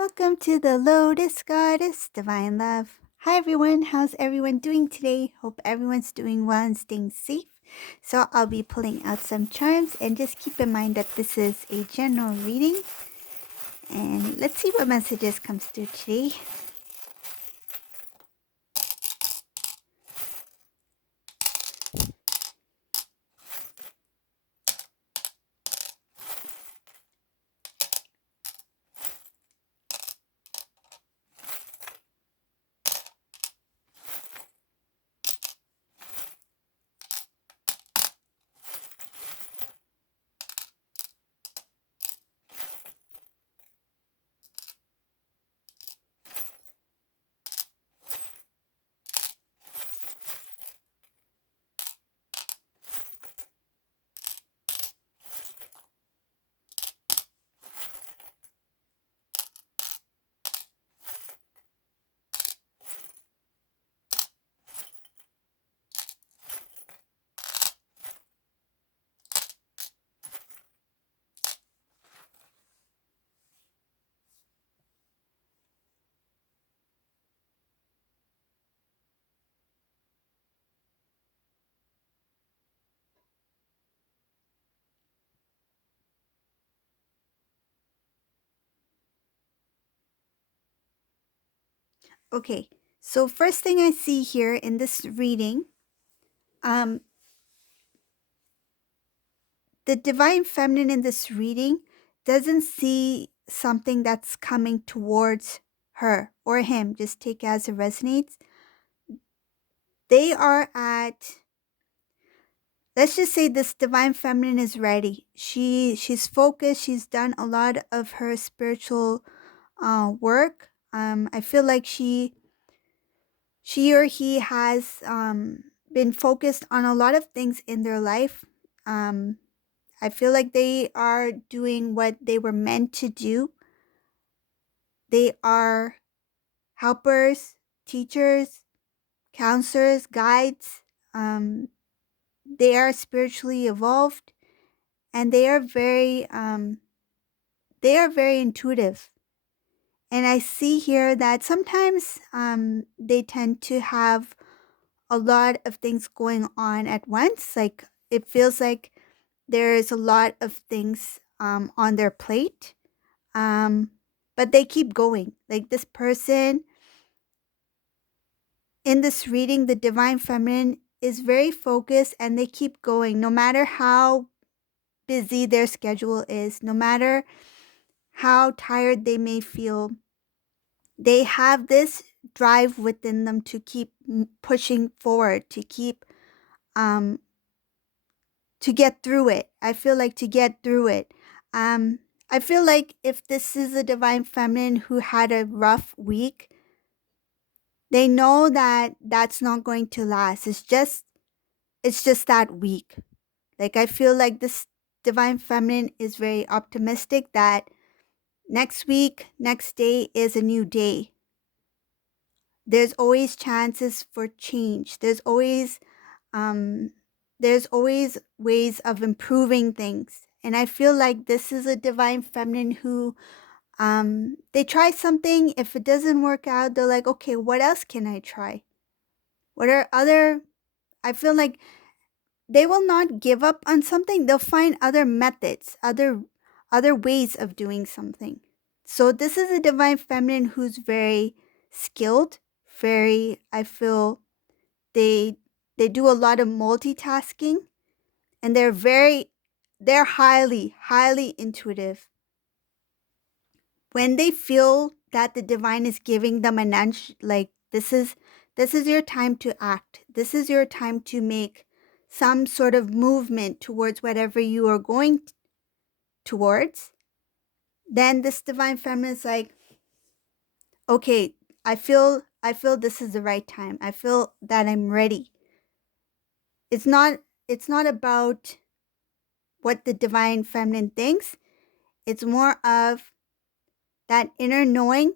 Welcome to the Lotus Goddess Divine Love. Hi everyone, how's everyone doing today? Hope everyone's doing well and staying safe. So I'll be pulling out some charms, and just keep in mind that this is a general reading. And let's see what messages comes through today. Okay, so first thing I see here in this reading, the Divine Feminine in this reading doesn't see something that's coming towards her or him. Just take it as it resonates. They are at, let's just say this Divine Feminine is ready. She's focused. She's done a lot of her spiritual work. I feel like she or he has been focused on a lot of things in their life. I feel like they are doing what they were meant to do. They are helpers, teachers, counselors, guides. They are spiritually evolved, and they are very intuitive. And I see here that sometimes they tend to have a lot of things going on at once. Like it feels like there is a lot of things on their plate, but they keep going. Like this person in this reading, the Divine Feminine is very focused, and they keep going no matter how busy their schedule is, no matter how tired they may feel. They have this drive within them to keep pushing forward, to keep to get through it. I feel like to get through it. I feel like if this is a Divine Feminine who had a rough week, they know that that's not going to last. It's just that week. Like I feel like this Divine Feminine is very optimistic that next week, next day is a new day. There's always chances for change. There's always ways of improving things. And I feel like this is a Divine Feminine who they try something. If it doesn't work out, they're like, okay, what else can I try? What are other, I feel like they will not give up on something. They'll find other methods, other ways of doing something. So this is a Divine Feminine who's very skilled, very, I feel they do a lot of multitasking, and they're highly intuitive. When they feel that the divine is giving them a nudge, like this is your time to act. This is your time to make some sort of movement towards whatever you are going towards. Then this Divine Feminine is like, okay, I feel this is the right time. I feel that I'm ready. It's not about what the Divine Feminine thinks. It's more of that inner knowing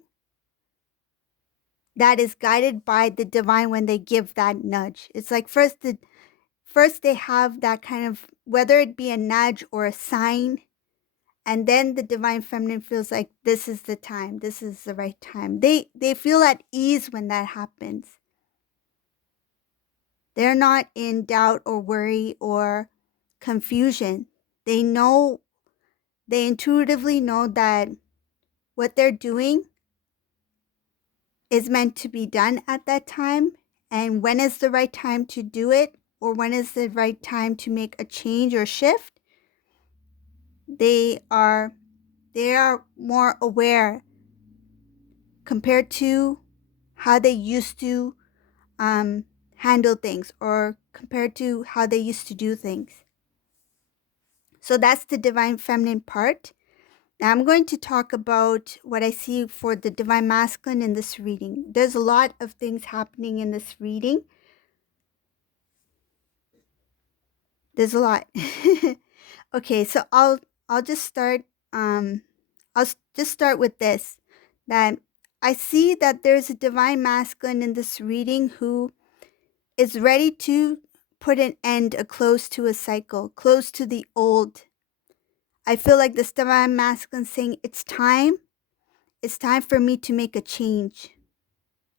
that is guided by the divine when they give that nudge. It's like first they have that kind of, whether it be a nudge or a sign, and then the divine feminine feels like this is the time, this is the right time. They feel at ease when that happens. They're not in doubt or worry or confusion. They know, they intuitively know that what they're doing is meant to be done at that time, and when is the right time to do it, or when is the right time to make a change or shift. They are more aware compared to how they used to handle things, or compared to how they used to do things. So that's the divine feminine part. Now I'm going to talk about what I see for the divine masculine in this reading. There's a lot of things happening in this reading. There's a lot. Okay, so I'll just start just start with this, that I see that there's a divine masculine in this reading who is ready to put an end, a close to a cycle, close to the old. I feel like this divine masculine saying, it's time. It's time for me to make a change.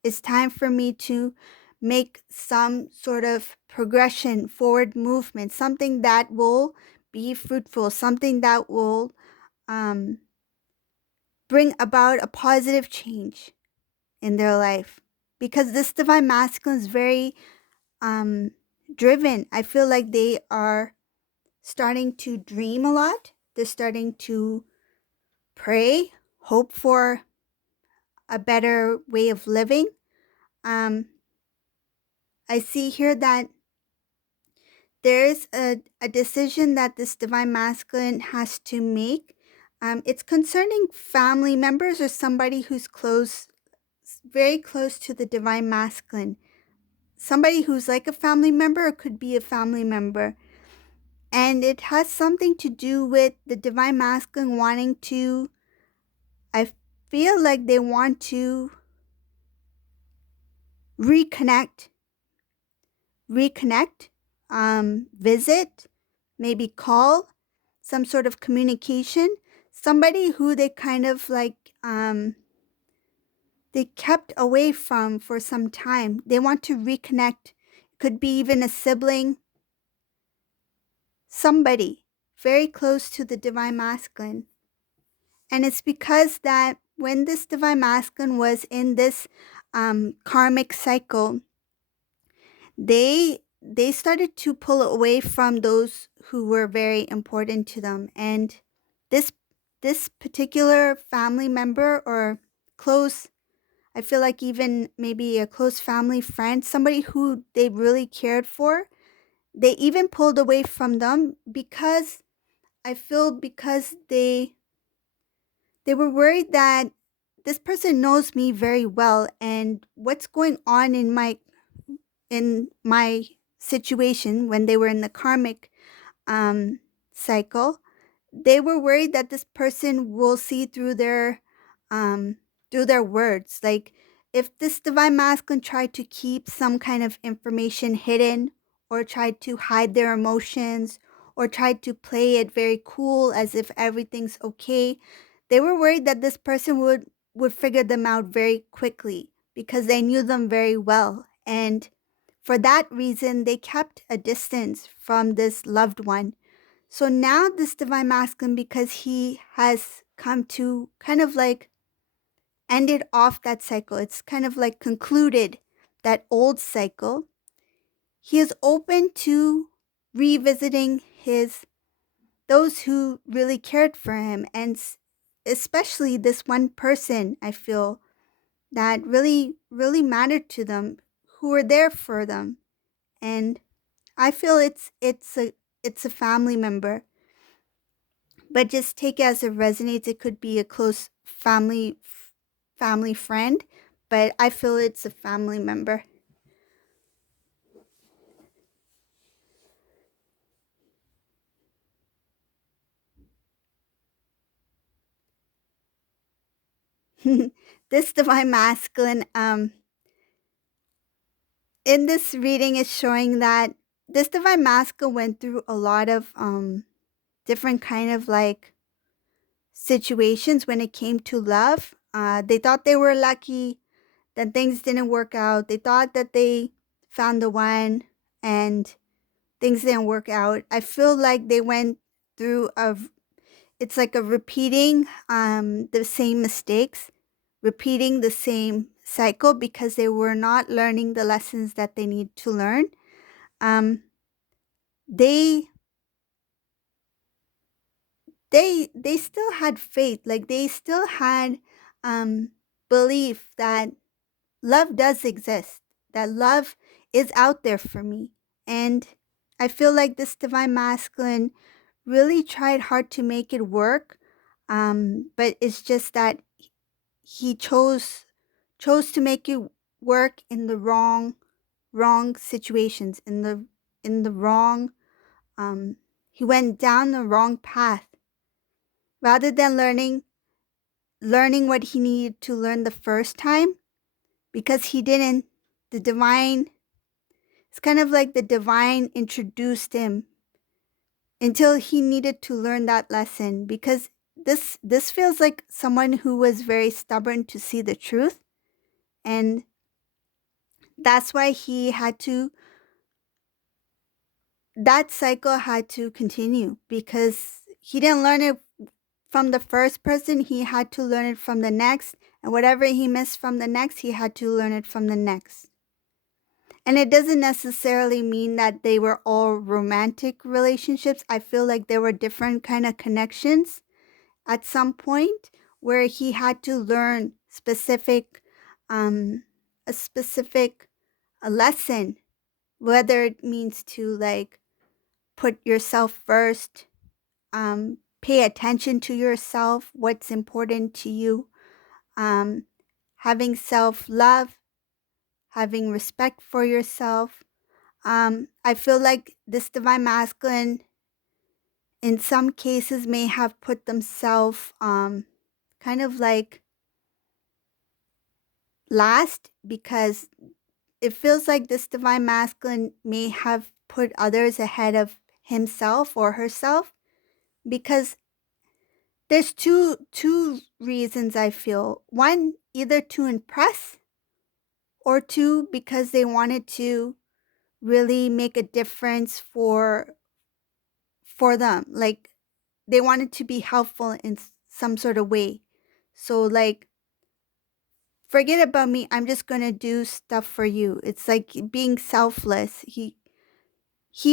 It's time for me to make some sort of progression, forward movement, something that will be fruitful, something that will bring about a positive change in their life. Because this divine masculine is very driven. I feel like they are starting to dream a lot. They're starting to pray, hope for a better way of living. I see here that there's a decision that this divine masculine has to make. It's concerning family members or somebody who's close, very close to the divine masculine. Somebody who's like a family member or could be a family member. And it has something to do with the divine masculine wanting to, I feel like they want to reconnect, visit, maybe call, some sort of communication, somebody who they kind of like, they kept away from for some time. They want to reconnect. Could be even a sibling, somebody very close to the divine masculine. And it's because that when this divine masculine was in this karmic cycle, they started to pull away from those who were very important to them. And this this particular family member or close, I feel like even maybe a close family friend, somebody who they really cared for, they even pulled away from them because I feel because they were worried that this person knows me very well, and what's going on in my situation when they were in the karmic um, cycle. They were worried that this person will see through their words. Like if this divine masculine tried to keep some kind of information hidden, or tried to hide their emotions, or tried to play it very cool as if everything's okay, they were worried that this person would figure them out very quickly because they knew them very well. And for that reason, they kept a distance from this loved one. So now this divine masculine, because he has come to kind of like ended off that cycle, it's kind of like concluded that old cycle, he is open to revisiting those who really cared for him, and especially this one person, I feel, that really, really mattered to them, who were there for them. And I feel it's a family member, but just take it as it resonates. It could be a close family friend, but I feel it's a family member. This divine masculine in this reading is showing that this divine masculine went through a lot of different kind of like situations when it came to love. They thought they were lucky that things didn't work out. They thought that they found the one and things didn't work out. I feel like they went through it's like a repeating the same mistakes, repeating the same cycle because they were not learning the lessons that they need to learn. Um, they they still had faith, like they still had um, belief that love does exist, that love is out there for me. And I feel like this divine masculine really tried hard to make it work. But it's just that he chose to make it work in the wrong situations, in the wrong um he went down the wrong path rather than learning what he needed to learn the first time, because he didn't the divine it's kind of like the divine introduced him until he needed to learn that lesson, because this feels like someone who was very stubborn to see the truth, and that's why he had to that cycle had to continue, because he didn't learn it from the first person. He had to learn it from the next, and whatever he missed from the next, he had to learn it from the next. And it doesn't necessarily mean that they were all romantic relationships. I feel like there were different kind of connections at some point where he had to learn um a specific a lesson, whether it means to like put yourself first, pay attention to yourself, what's important to you, um, having self love, having respect for yourself. I feel like this divine masculine, in some cases, may have put themselves kind of like last, because it feels like this divine masculine may have put others ahead of himself or herself, because there's two reasons I feel. One, either to impress, or two, because they wanted to really make a difference for them. Like they wanted to be helpful in some sort of way. So like, forget about me. I'm just going to do stuff for you. It's like being selfless. He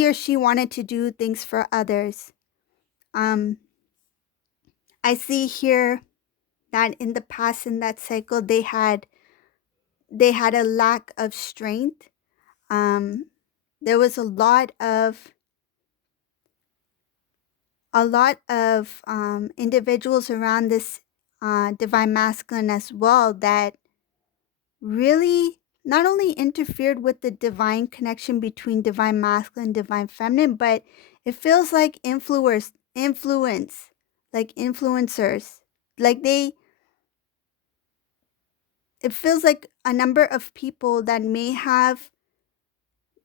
or she wanted to do things for others. Um I see here that in the past, in that cycle, they had a lack of strength. Um, there was a lot of individuals around this divine masculine as well that really not only interfered with the divine connection between divine masculine and divine feminine, but it feels like like influencers, like it feels like a number of people that may have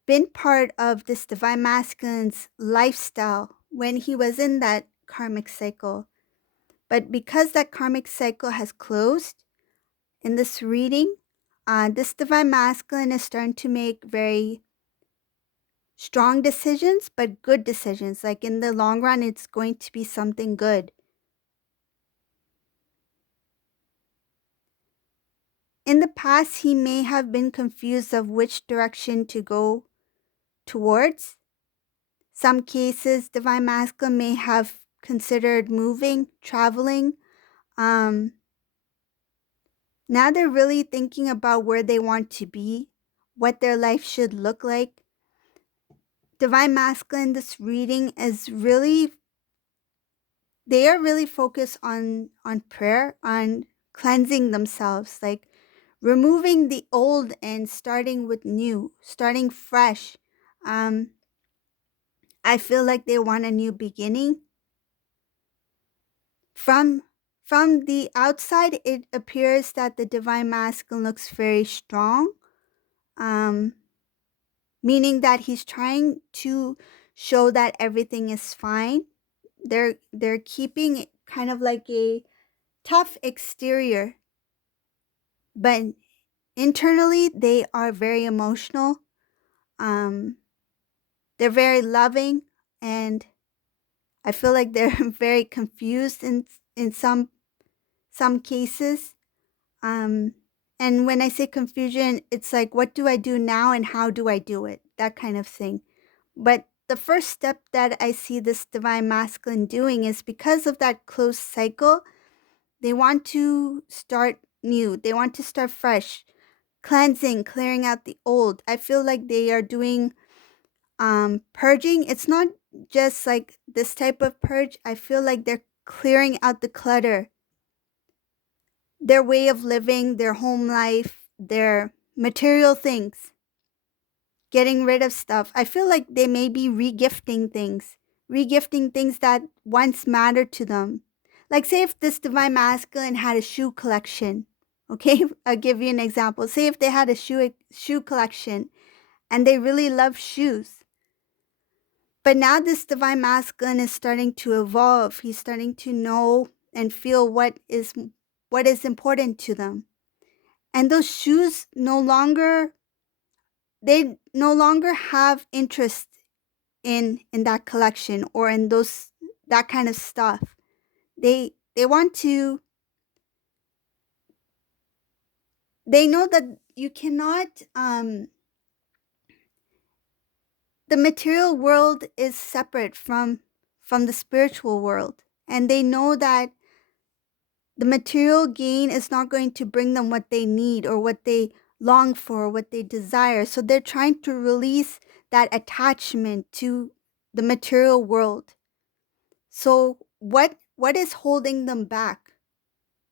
been part of this divine masculine's lifestyle when he was in that karmic cycle. But because that karmic cycle has closed in this reading, this divine masculine is starting to make very strong decisions, but good decisions. Like in the long run, it's going to be something good. In the past, he may have been confused of which direction to go towards. Some cases, divine masculine may have considered moving, traveling. Um, Now they're really thinking about where they want to be, what their life should look like. Divine masculine, this reading is really, they are really focused on prayer, on cleansing themselves, like removing the old and starting with new, starting fresh. Um, I feel like they want a new beginning. From from the outside, it appears that the divine masculine looks very strong, um, meaning that he's trying to show that everything is fine. They're keeping kind of like a tough exterior, but internally they are very emotional. Um, they're very loving, and I feel like they're very confused in some cases. Um, and when I say confusion, it's like, what do I do now and how do I do it? That kind of thing. But the first step that I see this divine masculine doing is because of that closed cycle, they want to start new. They want to start fresh, cleansing, clearing out the old. I feel like they are doing purging. It's not just like this type of purge. I feel like they're clearing out the clutter, their way of living, their home life, their material things, getting rid of stuff. I feel like they may be regifting things that once mattered to them. Like, say, if this divine masculine had a shoe collection, okay? I'll give you an example. Say, if they had a shoe collection and they really love shoes. But now this divine masculine is starting to evolve. He's starting to know and feel what is important to them. And those shoes no longer have interest in that collection or in those that kind of stuff. They want to they know that you cannot the material world is separate from the spiritual world, and they know that the material gain is not going to bring them what they need or what they long for or what they desire. So they're trying to release that attachment to the material world. So what is holding them back?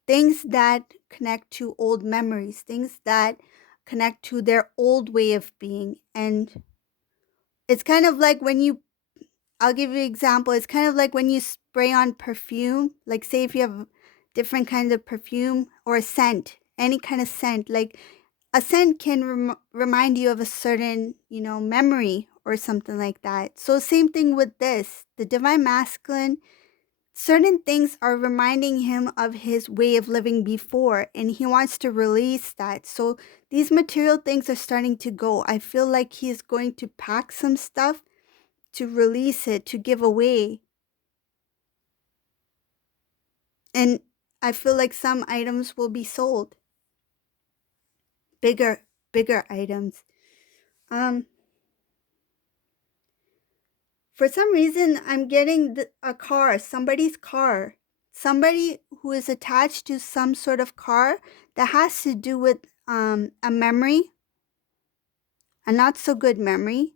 Things that connect to old memories, things that connect to their old way of being. And it's kind of like when you I'll give you an example. It's kind of like when you spray on perfume, like say if you have different kinds of perfume or a scent, any kind of scent, like a scent can remind you of a certain, memory or something like that. So same thing with this. The divine masculine, certain things are reminding him of his way of living before, and he wants to release that. So these material things are starting to go. I feel like he's going to pack some stuff to release it, to give away. And I feel like some items will be sold. Bigger, bigger items. Um, for some reason, I'm getting a car, somebody's car. Somebody who is attached to some sort of car that has to do with a memory, a not so good memory.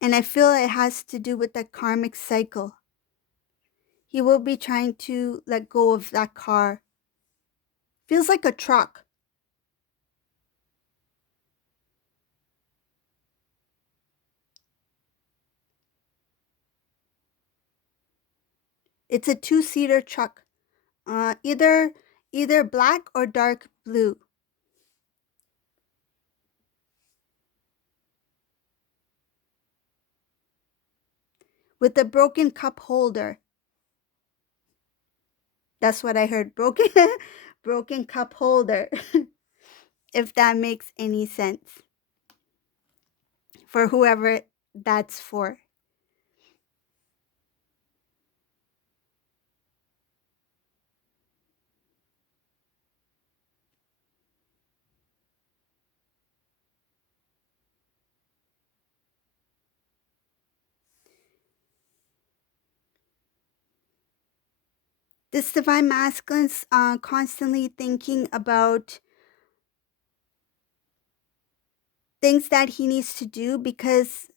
And I feel it has to do with that karmic cycle. He will be trying to let go of that car. Feels like a truck. It's a two-seater truck. Either black or dark blue with a broken cup holder. That's what I heard. Broken broken cup holder. If that makes any sense for whoever that's for. This divine masculine's constantly thinking about things that he needs to do, because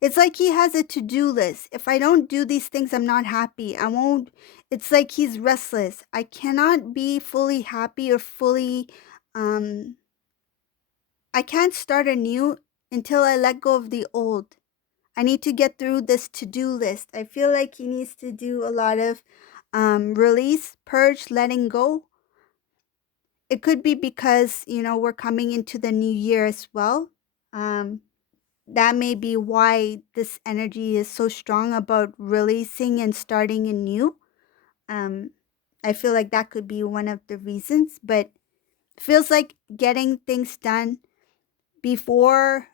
it's like he has a to-do list. If I don't do these things, I'm not happy. I won't. It's like he's restless. I cannot be fully happy or fully um I can't start anew until I let go of the old. I need to get through this to-do list. I feel like he needs to do a lot of release, purge, letting go. It could be because, we're coming into the new year as well. Um that may be why this energy is so strong about releasing and starting anew. Um, I feel like that could be one of the reasons, but feels like getting things done before.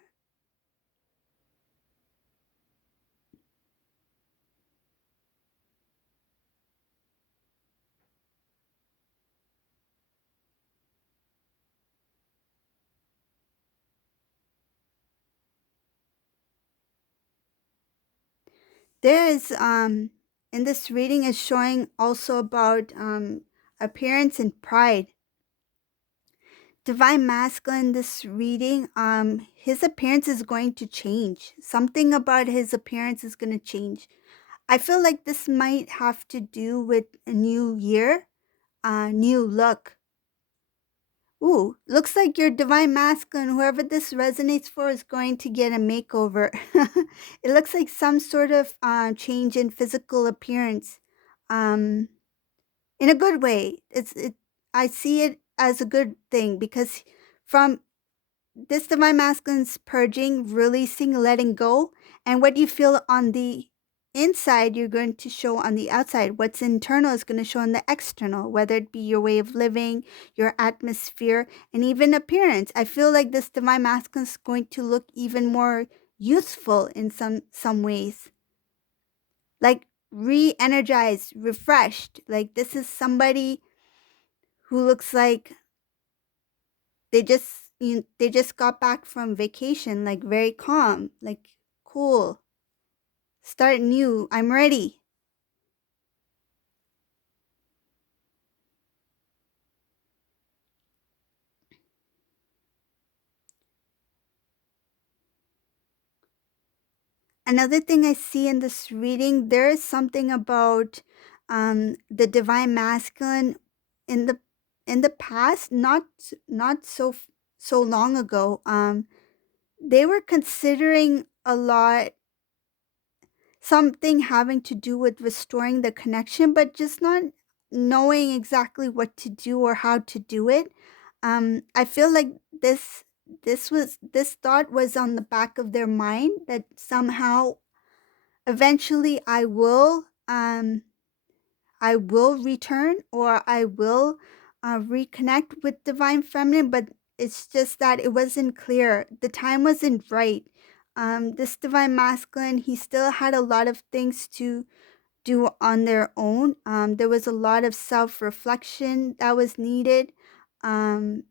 There is in this reading is showing also about appearance and pride. Divine masculine, this reading, his appearance is going to change. Something about his appearance is going to change. I feel like this might have to do with a new year, new look. Ooh, looks like your divine masculine, whoever this resonates for, is going to get a makeover. It looks like some sort of change in physical appearance, um, in a good way. I see it as a good thing because from this divine masculine's purging, releasing, letting go, and what you feel on the inside, you're going to show on the outside. What's internal is going to show on the external, whether it be your way of living, your atmosphere, and even appearance. I feel like this divine masculine is going to look even more youthful in some ways, like re-energized, refreshed. Like this is somebody who looks like they just got back from vacation, like very calm, like cool, start new, I'm ready. Another thing I see in this reading, there is something about the divine masculine in the past, not so long ago. They were considering a lot, something having to do with restoring the connection, but just not knowing exactly what to do or how to do it. I feel like this thought was on the back of their mind that somehow eventually I will return, or I will reconnect with divine feminine, but it's just that it wasn't clear. The time wasn't right. This divine masculine, he still had a lot of things to do on their own. There was a lot of self reflection that was needed. Um,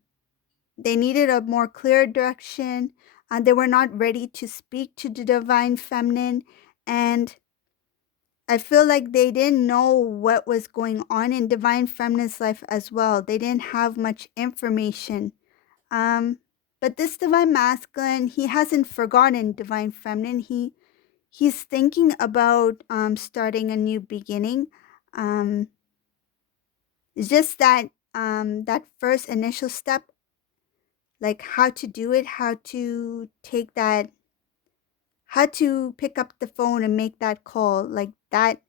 they needed a more clear direction. They were not ready to speak to the divine feminine. And I feel like they didn't know what was going on in divine feminine's life as well. They didn't have much information. Um, but this divine masculine, he hasn't forgotten divine feminine. He's thinking about starting a new beginning. Um, it's just that that first initial step, like how to do it, how to take that, how to pick up the phone and make that call, like that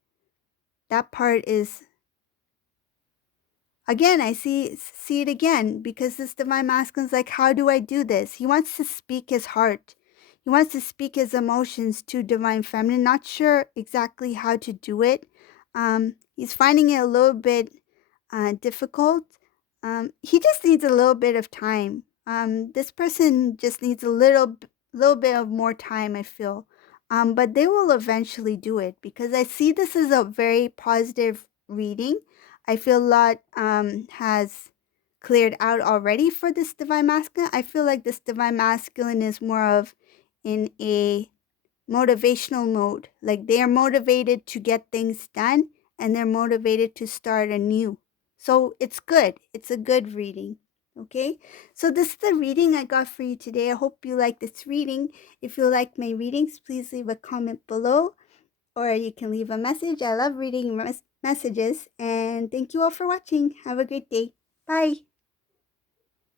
part is, again, I see it again because this divine masculine's like, how do I do this? He wants to speak his heart. He wants to speak his emotions to divine feminine. Not sure exactly how to do it. He's finding it a little bit difficult. He just needs a little bit of time. This person just needs a little bit of more time, I feel. But they will eventually do it because I see this as a very positive reading. I feel a lot has cleared out already for this divine masculine. I feel like this divine masculine is more of in a motivational mode. Like they are motivated to get things done and they're motivated to start anew. So it's good. It's a good reading. Okay, so this is the reading I got for you today. I hope you like this reading. If you like my readings, please leave a comment below or you can leave a message. I love reading messages, and thank you all for watching. Have a great day. Bye.